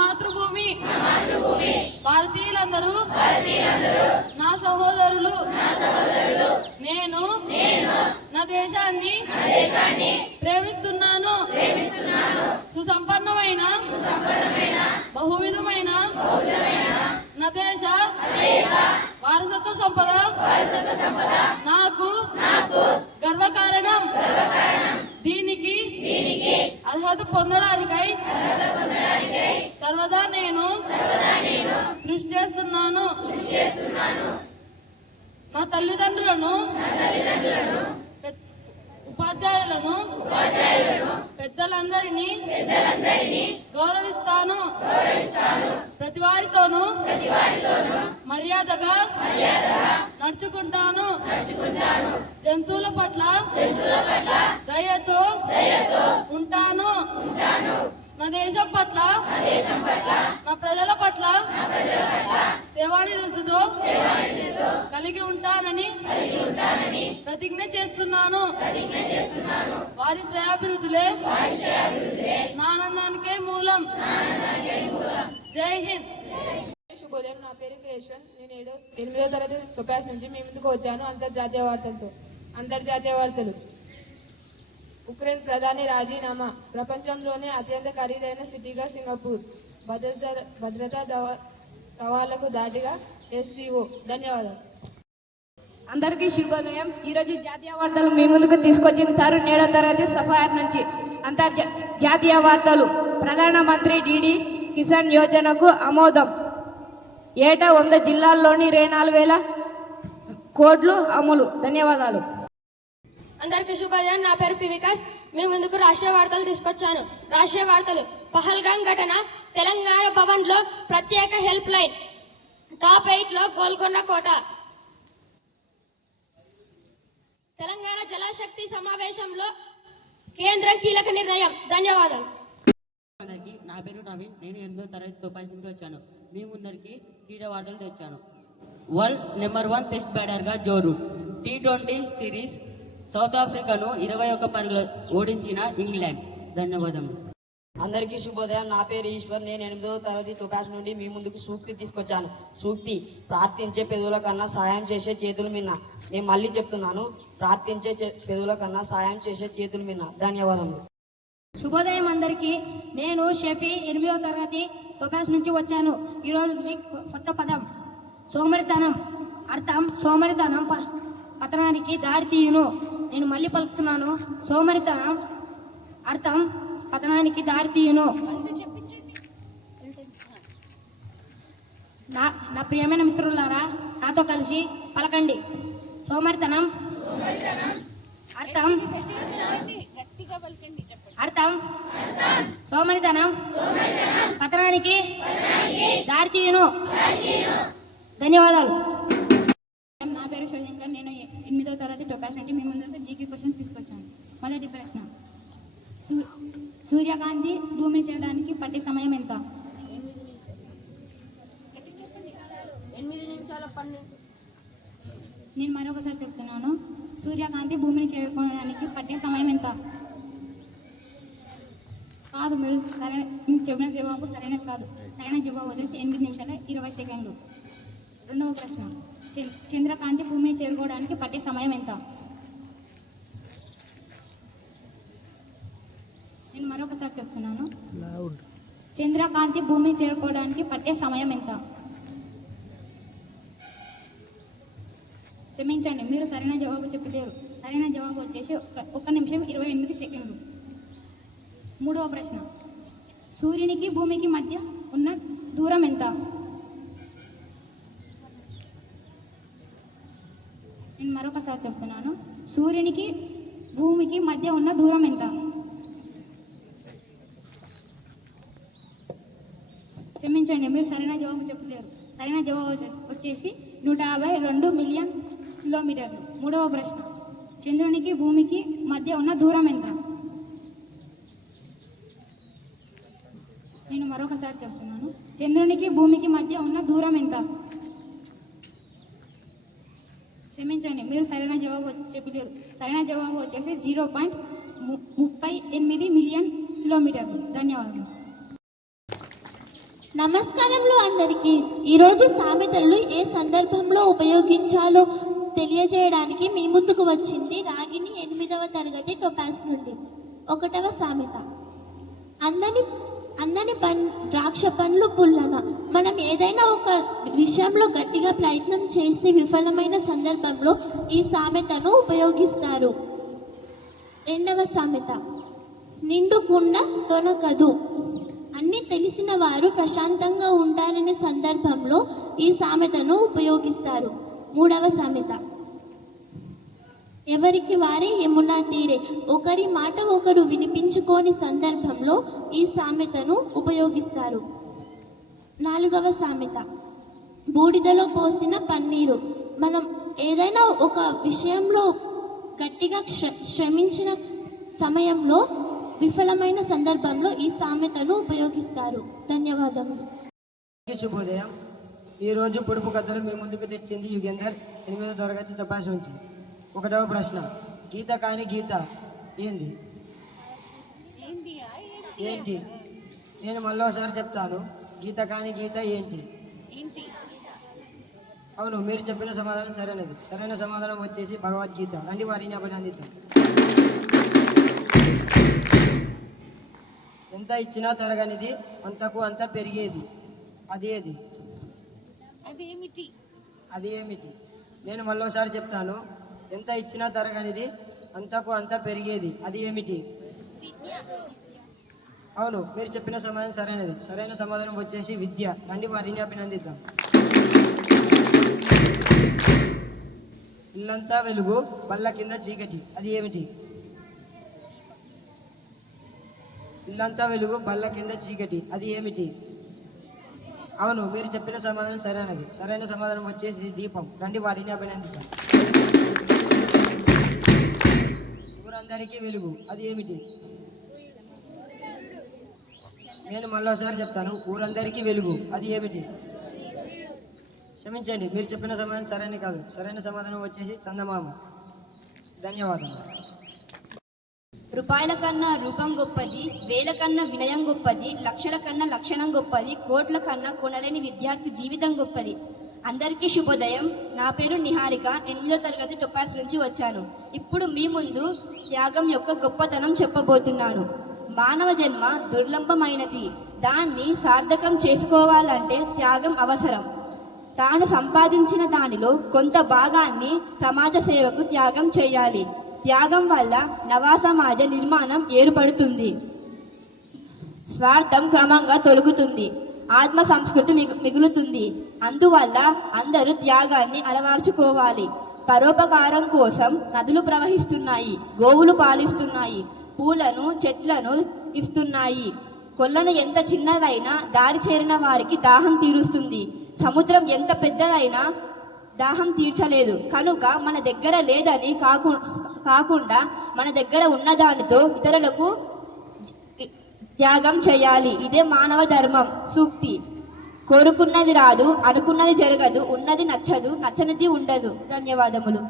మాతృభూమి భారతీయులందరూ నా సహోదరులు. నేను నా దేశాన్ని ప్రేమిస్తున్నాను. సుసంపన్నమైన బహువిధమైన నా దేశ వారసత్వ సంపద నాకు గర్వకారణం. దీనికి అర్హత పొందడానికై సర్వదా నేను కృషి చేస్తున్నాను. నా తల్లిదండ్రులను ఉపాధ్యాయులను పెద్దలందరినీ గౌరవిస్తాను. ప్రతి వారితోనూ మర్యాదగా నడుచుకుంటాను. జంతువుల పట్ల దయతో ఉంటాను. నా దేశం పట్ల నా ప్రజల పట్ల సేవానివృత్తితో కలిగి ఉంటానని ప్రతిజ్ఞ చేస్తున్నాను. వారి శ్రేయాభివృద్ధులే నా ఆనందానికే మూలం. జై హింద్. శుభోదయం. నా పేరు కేశవన్. నేను 8వ తరగతి స్కోపాస్ నుంచి మీ ముందుకు వచ్చాను. అంతర్జాతీయ వార్తలు. ఉక్రెయిన్ ప్రధాని రాజీనామా. ప్రపంచంలోనే అత్యంత ఖరీదైన సిటీగా సింగపూర్. భద్రతా సవాళ్లకు దాటిగా SCO. ధన్యవాదాలు. అందరికీ శుభోదయం. ఈరోజు జాతీయ వార్తలు మీ ముందుకు తీసుకొచ్చిన 7వ తరగతి సఫాయర్ నుంచి. జాతీయ వార్తలు. ప్రధానమంత్రి DD కిసాన్ యోజనకు ఆమోదం. ఏటా 100 జిల్లాల్లోని 24,000 కోట్లు అమలు. ధన్యవాదాలు. అందరికీ శుభోదయం. నా పేరు పి వికాస్. మీ ముందుకు రాష్ట్రీయ వార్తలు తీసుకొచ్చాను. రాష్ట్రీయ వార్తలు. పహల్గాం ఘటన. తెలంగాణ భవన్ లో ప్రత్యేక హెల్ప్ లైన్. టాప్ 8 లో గోల్కొండ కోట. తెలంగాణ జలశక్తి సమావేశంలో కేంద్రం కీలక నిర్ణయం. ధన్యవాదాలు. నా పేరు నవీన్. నేను 8వ తరగతి తోపాస్ నుంచి వచ్చాను. మీ ముందరికి క్రీడా వార్తలు తెచ్చాను. వరల్డ్ నెంబర్ 1 టెస్ట్ బ్యాటర్గా Joe Root. T20 series south ఆఫ్రికాను 21 పరుగుల ఓడించిన ఇంగ్లాండ్. ధన్యవాదములు. అందరికీ శుభోదయం. నా పేరు ఈశ్వర్. నేను 8వ తరగతి టోపాస్ నుండి మీ ముందుకు సూక్తి తీసుకొచ్చాను. సూక్తి. ప్రార్థించే పెదవుల కన్నా సాయం చేసే చేతులు మిన్న. నేను మళ్ళీ చెప్తున్నాను, ప్రార్థించే పెదవుల కన్నా సాయం చేసే చేతులు మిన్న. ధన్యవాదములు. శుభోదయం అందరికీ. నేను షఫీ 8వ తరగతి టోపాస్ నుంచి వచ్చాను. ఈరోజు కొత్త పదం సోమరితనం. అర్థం సోమరితనం పతనానికి దారితీయును. నేను మళ్ళీ పలుకుతున్నాను, సోమరితనం అర్థం పతనానికి దారితీయును. నా ప్రియమైన మిత్రులారా, నాతో కలిసి పలకండి. సోమరితనం అర్థం సోమరితనం పతనానికి దారితీయును. ధన్యవాదాలు. నా పేరు శివశంకర్. నేను 8వ తరగతి టోపాస్ నుండి మీ ముందుకు జీకే క్వశ్చన్స్ తీసుకొచ్చాను. మొదటి ప్రశ్న. సూర్యకాంతి భూమిని చేరడానికి పట్టే సమయం ఎంత? 8 నిమిషాల 12. నేను మరొకసారి చెప్తున్నాను, సూర్యకాంతి భూమిని చేరుకోవడానికి పట్టే సమయం ఎంత? కాదు, మీరు చెప్పిన జవాబు సరైనది కాదు. సరైన జవాబు వచ్చేసి 8 నిమిషాల 20 సెకండ్లు. రెండవ ప్రశ్న. చంద్రకాంతి భూమిని చేరుకోవడానికి పట్టే సమయం ఎంత? నేను మరొకసారి చెప్తున్నాను, చంద్రకాంతి భూమిని చేరుకోవడానికి పట్టే సమయం ఎంత? క్షమించండి, మీరు సరైన జవాబు చెప్పలేరు. సరైన జవాబు వచ్చేసి 1 నిమిషం 28 సెకండ్లు. మూడవ ప్రశ్న. సూర్యునికి భూమికి మధ్య ఉన్న దూరం ఎంత? నేను మరొకసారి చెప్తున్నాను, సూర్యునికి భూమికి మధ్య ఉన్న దూరం ఎంత? క్షమించండి, మీరు సరైన జవాబు చెప్పలేరు. సరైన జవాబు వచ్చేసి 152 మిలియన్ కిలోమీటర్లు. మూడవ ప్రశ్న. చంద్రునికి భూమికి మధ్య ఉన్న దూరం ఎంత? నేను మరొకసారి చెప్తున్నాను, చంద్రునికి భూమికి మధ్య ఉన్న దూరం ఎంత? క్షమించండి, మీరు సరైన జవాబు చెప్పలేరు. సరైన జవాబు వచ్చేసి 0.38 మిలియన్ కిలోమీటర్లు. ధన్యవాదాలు. నమస్కారములు అందరికీ. ఈరోజు సామెతలు ఏ సందర్భంలో ఉపయోగించాలో తెలియజేయడానికి మీ ముందుకు వచ్చింది రాగిని 8వ తరగతి టొపాస్ నుండి. 1వ సామెత. అందని ద్రాక్ష పండ్లు పుల్లన. మనం ఏదైనా ఒక విషయంలో గట్టిగా ప్రయత్నం చేసి విఫలమైన సందర్భంలో ఈ సామెతను ఉపయోగిస్తారు. 2వ సామెత. నిండు కుండ తొనకదు. అన్నీ తెలిసిన వారు ప్రశాంతంగా ఉంటారనే సందర్భంలో ఈ సామెతను ఉపయోగిస్తారు. 3వ సామెత. ఎవరికి వారే యమునా తీరే. ఒకరి మాట ఒకరు వినిపించుకోని సందర్భంలో ఈ సామెతను ఉపయోగిస్తారు. 4వ సామెత. బూడిదలో పోసిన పన్నీరు. మనం ఏదైనా ఒక విషయంలో గట్టిగా శ్రమించిన సమయంలో విఫలమైన సందర్భంలో ఈ సామెతను ఉపయోగిస్తారు. ధన్యవాదములు. శుభోదయం. ఈరోజు పొడుపు కథలు మీ ముందుకు తెచ్చింది యుగేందర్, 8వ తరగతి తపాస్ నుంచి. 1వ ప్రశ్న. గీత కాని గీత ఏంది? ఏంటి? నేను మళ్ళోసారి చెప్తాను. గీత కాని గీత ఏంటి? అవును, మీరు చెప్పిన సమాధానం సరైనది. సరైన సమాధానం వచ్చేసి భగవద్గీత. రండి వారిని అభినందిద్దాం. ఎంత ఇచ్చినా తరగనిది, అంతకు అంత పెరిగేది. అది ఏమిటి? నేను మళ్ళోసారి చెప్తాను. ఎంత ఇచ్చినా తరగనిది, అంతకు అంత పెరిగేది. అది ఏమిటి? అవును, మీరు చెప్పిన సమాధానం సరైనది. సరైన సమాధానం వచ్చేసి విద్య. రండి వారిని అభినందిద్దాం. ఇల్లంతా వెలుగు, బల్ల కింద చీకటి. అది ఏమిటి? ఇల్లంతా వెలుగు, బల్ల కింద చీకటి. అది ఏమిటి? అవును, మీరు చెప్పిన సమాధానం సరైనది. సరైన సమాధానం వచ్చేసి దీపం. రండి వారిని అభినందిద్దాం. ఊరందరికీ వెలుగు. అది ఏమిటి? నేను మళ్ళోసారి చెప్తాను. ఊరందరికీ వెలుగు. అది ఏమిటి? క్షమించండి, మీరు చెప్పిన సమాధానం సరైన కాదు. సరైన సమాధానం వచ్చేసి చందమామ. ధన్యవాదాలు. రూపాయల కన్నా రూపం గొప్పది, వేల కన్నా వినయం గొప్పది, లక్షల కన్నా లక్షణం గొప్పది, కోట్ల కన్నా కొనలేని విద్యార్థి జీవితం గొప్పది. అందరికీ శుభోదయం. నా పేరు నిహారిక, 8వ తరగతి టొపాస్ నుంచి వచ్చాను. ఇప్పుడు మీ ముందు త్యాగం యొక్క గొప్పతనం చెప్పబోతున్నాను. మానవ జన్మ దుర్లభమైనది. దాన్ని సార్థకం చేసుకోవాలంటే త్యాగం అవసరం. తాను సంపాదించిన దానిలో కొంత భాగాన్ని సమాజ సేవకు త్యాగం చేయాలి. త్యాగం వల్ల నవ సమాజ నిర్మాణం ఏర్పడుతుంది. స్వార్థం క్రమంగా తొలగుతుంది. ఆత్మ సంస్కృతి మిగులుతుంది. అందువల్ల అందరూ త్యాగాన్ని అలవర్చుకోవాలి. పరోపకారం కోసం నదులు ప్రవహిస్తున్నాయి, గోవులు పాలిస్తున్నాయి, పూలను చెట్లను ఇస్తున్నాయి. కొలను ఎంత చిన్నదైనా దారి చేరిన వారికి దాహం తీరుస్తుంది. సముద్రం ఎంత పెద్దదైనా దాహం తీర్చలేదు. కనుక మన దగ్గర లేదని కాకుండా మన దగ్గర ఉన్నదానితో ఇతరులకు త్యాగం చేయాలి. ఇదే మానవ ధర్మం. సూక్తి. కోరుకున్నది రాదు, అనుకున్నది జరగదు, ఉన్నది నచ్చదు, నచ్చనిది ఉండదు. ధన్యవాదములు.